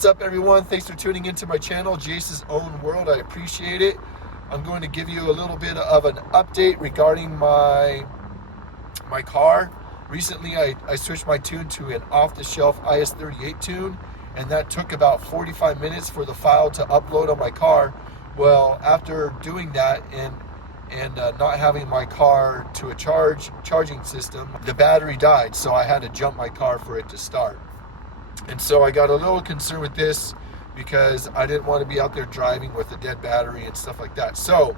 What's up, everyone? Thanks for tuning into my channel, Jace's Own World. I appreciate it. I'm going to give you a little bit of an update regarding my car. Recently, I switched my tune to an off-the-shelf IS-38 tune, and that took about 45 minutes for the file to upload on my car. Well, after doing that and not having my car to a charging system, the battery died, so I had to jump my car for it to start. And so I got a little concerned with this because I didn't want to be out there driving with a dead battery and stuff like that. So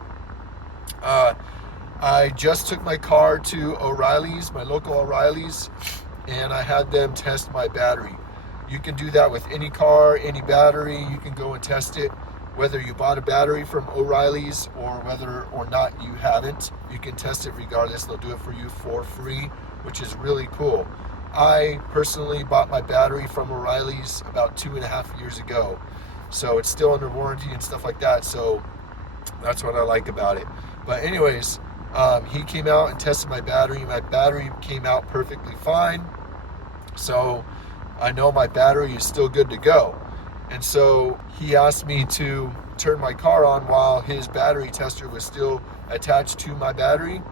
I just took my car to O'Reilly's, my local O'Reilly's, and I had them test my battery. You can do that with any car, any battery. You can go and test it. Whether you bought a battery from O'Reilly's or whether or not you haven't, you can test it regardless. They'll do it for you for free, which is really cool. I personally bought my battery from O'Reilly's about 2.5 years ago. So it's still under warranty and stuff like that. So that's what I like about it. But anyways, he came out and tested my battery. My battery came out perfectly fine. So I know my battery is still good to go. And so he asked me to turn my car on while his battery tester was still attached to my battery.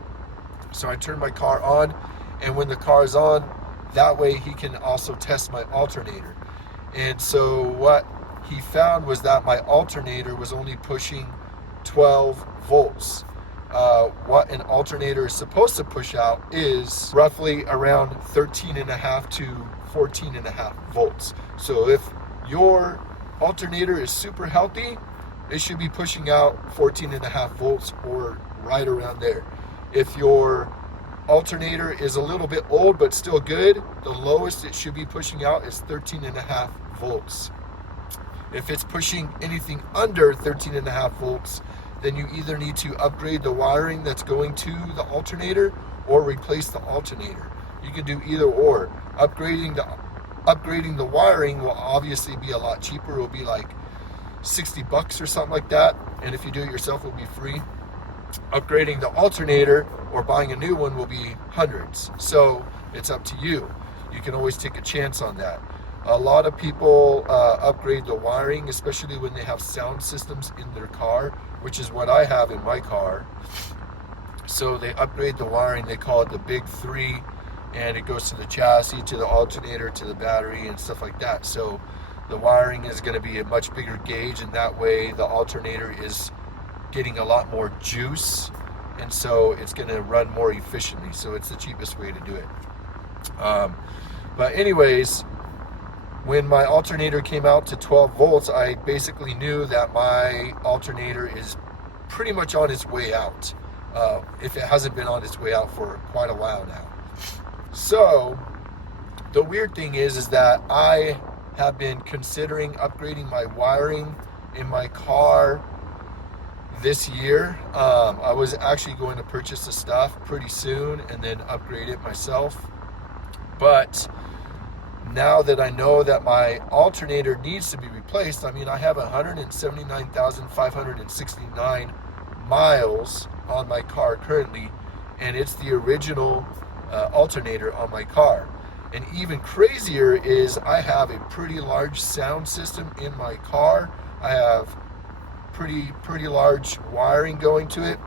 So I turned my car on, and when the car is on, that way he can also test my alternator. And so what he found was that my alternator was only pushing 12 volts. What an alternator is supposed to push out is roughly around 13.5 to 14.5 volts. So if your alternator is super healthy, it should be pushing out 14.5 volts or right around there. If your alternator is a little bit old but still good, the lowest it should be pushing out is 13.5 volts. If it's pushing anything under 13.5 volts, then you either need to upgrade the wiring that's going to the alternator or replace the alternator. You can do either or. Upgrading the wiring will obviously be a lot cheaper. It will be like $60 or something like that, and if you do it yourself, it will be free. Upgrading the alternator or buying a new one will be hundreds. So it's up to you. You can always take a chance on that. A lot of people upgrade the wiring, especially when they have sound systems in their car, which is what I have in my car. So they upgrade the wiring. They call it the big three, and it goes to the chassis, to the alternator, to the battery, and stuff like that. So the wiring is going to be a much bigger gauge, and that way the alternator is getting a lot more juice, and so it's going to run more efficiently. So it's the cheapest way to do it. But anyways, when my alternator came out to 12 volts, I basically knew that my alternator is pretty much on its way out, if it hasn't been on its way out for quite a while now. So the weird thing is that I have been considering upgrading my wiring in my car this year. I was actually going to purchase the stuff pretty soon and then upgrade it myself. But now that I know that my alternator needs to be replaced, I mean, I have 179,569 miles on my car currently, and it's the original alternator on my car. And even crazier is I have a pretty large sound system in my car. I have pretty large wiring going to it.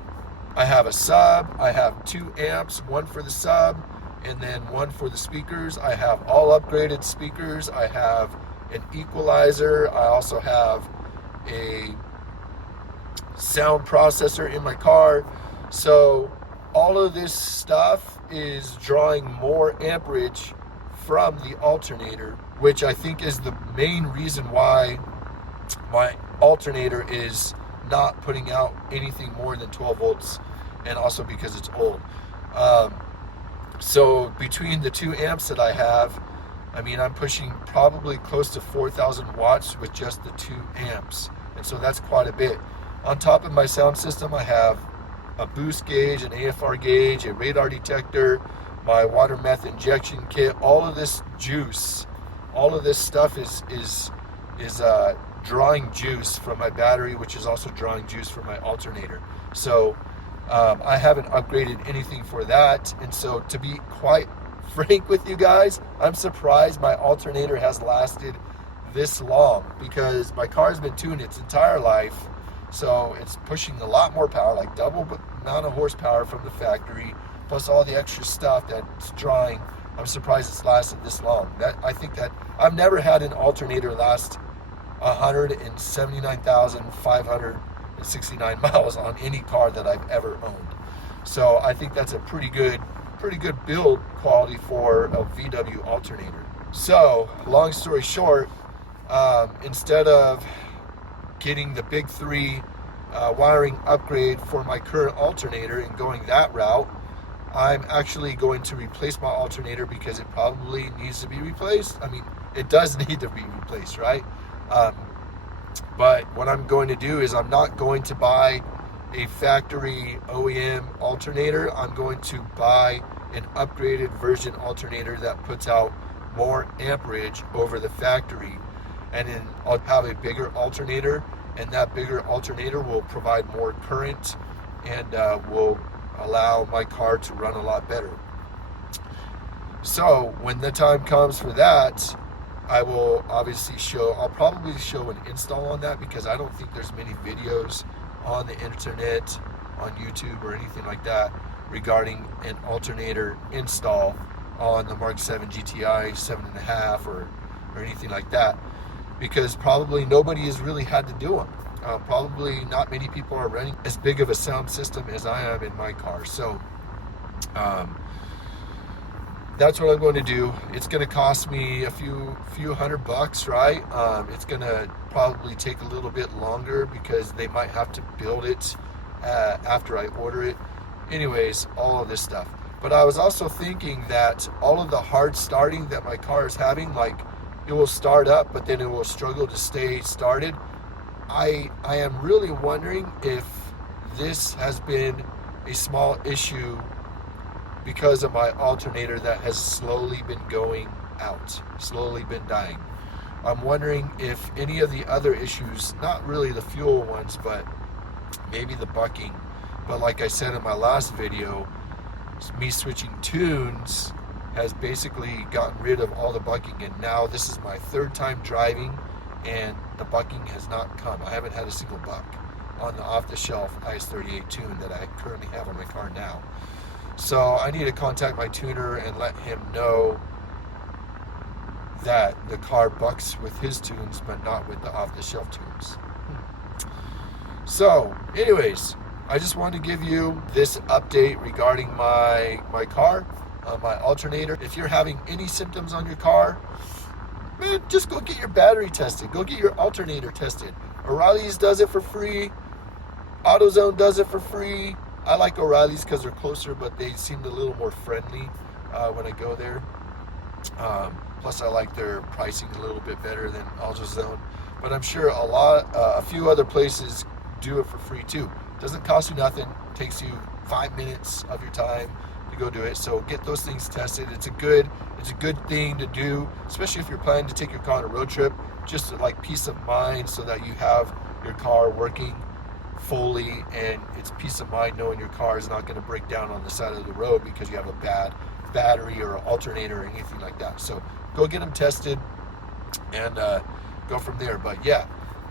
I have a sub. I have 2 amps, one for the sub and then one for the speakers. I have all upgraded speakers. I have an equalizer. I also have a sound processor in my car. So all of this stuff is drawing more amperage from the alternator, which I think is the main reason why my alternator is not putting out anything more than 12 volts, and also because it's old. So between the 2 amps that I have, I mean, I'm pushing probably close to 4,000 watts with just the 2 amps, and so that's quite a bit. On top of my sound system, I have a boost gauge, an AFR gauge, a radar detector, my water meth injection kit. All of this juice, all of this stuff is drawing juice from my battery, which is also drawing juice from my alternator. So I haven't upgraded anything for that. And so, to be quite frank with you guys, I'm surprised my alternator has lasted this long, because my car's been tuned its entire life, so it's pushing a lot more power, like double the amount of horsepower from the factory, plus all the extra stuff that's drawing. I'm surprised it's lasted this long. I think that I've never had an alternator last 179,569 miles on any car that I've ever owned. So I think that's a pretty good build quality for a VW alternator. So long story short, instead of getting the big three wiring upgrade for my current alternator and going that route, I'm actually going to replace my alternator because it probably needs to be replaced. I mean, it does need to be replaced, right? But what I'm going to do is I'm not going to buy a factory OEM alternator. I'm going to buy an upgraded version alternator that puts out more amperage over the factory, and then I'll have a bigger alternator, and that bigger alternator will provide more current and will allow my car to run a lot better. So when the time comes for that, I will obviously I'll probably show an install on that, because I don't think there's many videos on the internet, on YouTube or anything like that regarding an alternator install on the Mark 7 GTI 7.5 or anything like that, because probably nobody has really had to do them. Probably not many people are running as big of a sound system as I am in my car. So that's what I'm going to do. It's going to cost me a few $100, right? It's going to probably take a little bit longer because they might have to build it after I order it. Anyways, all of this stuff. But I was also thinking that all of the hard starting that my car is having, like it will start up, but then it will struggle to stay started. I am really wondering if this has been a small issue because of my alternator that has slowly been going out, slowly been dying. I'm wondering if any of the other issues, not really the fuel ones, but maybe the bucking. But like I said in my last video, me switching tunes has basically gotten rid of all the bucking, and now this is my third time driving and the bucking has not come. I haven't had a single buck on the off-the-shelf IS-38 tune that I currently have on my car now. So I need to contact my tuner and let him know that the car bucks with his tunes, but not with the off-the-shelf tunes. So anyways, I just wanted to give you this update regarding my car, my alternator. If you're having any symptoms on your car, man, just go get your battery tested. Go get your alternator tested. O'Reilly's does it for free. AutoZone does it for free. I like O'Reilly's because they're closer, but they seem a little more friendly when I go there. Plus, I like their pricing a little bit better than AutoZone. But I'm sure a few other places do it for free too. Doesn't cost you nothing. Takes you 5 minutes of your time to go do it. So get those things tested. It's a good thing to do, especially if you're planning to take your car on a road trip, just to, like, peace of mind, so that you have your car working fully, and it's peace of mind knowing your car is not going to break down on the side of the road because you have a bad battery or an alternator or anything like that. So go get them tested and go from there. But yeah,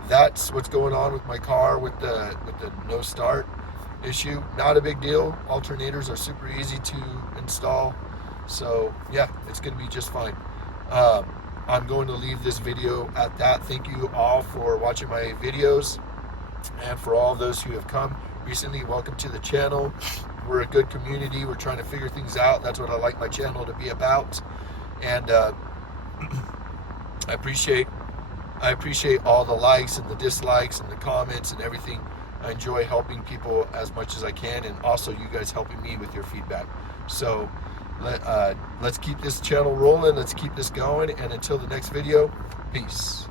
that's what's going on with my car with the no start issue. Not a big deal. Alternators are super easy to install. So yeah, it's going to be just fine. I'm going to leave this video at that. Thank you all for watching my videos, and for all those who have come recently, welcome to the channel. We're a good community. We're trying to figure things out. That's what I like my channel to be about. And I appreciate all the likes and the dislikes and the comments and everything. I enjoy helping people as much as I can, and also you guys helping me with your feedback. So let's keep this channel rolling. Let's keep this going. And until the next video, peace.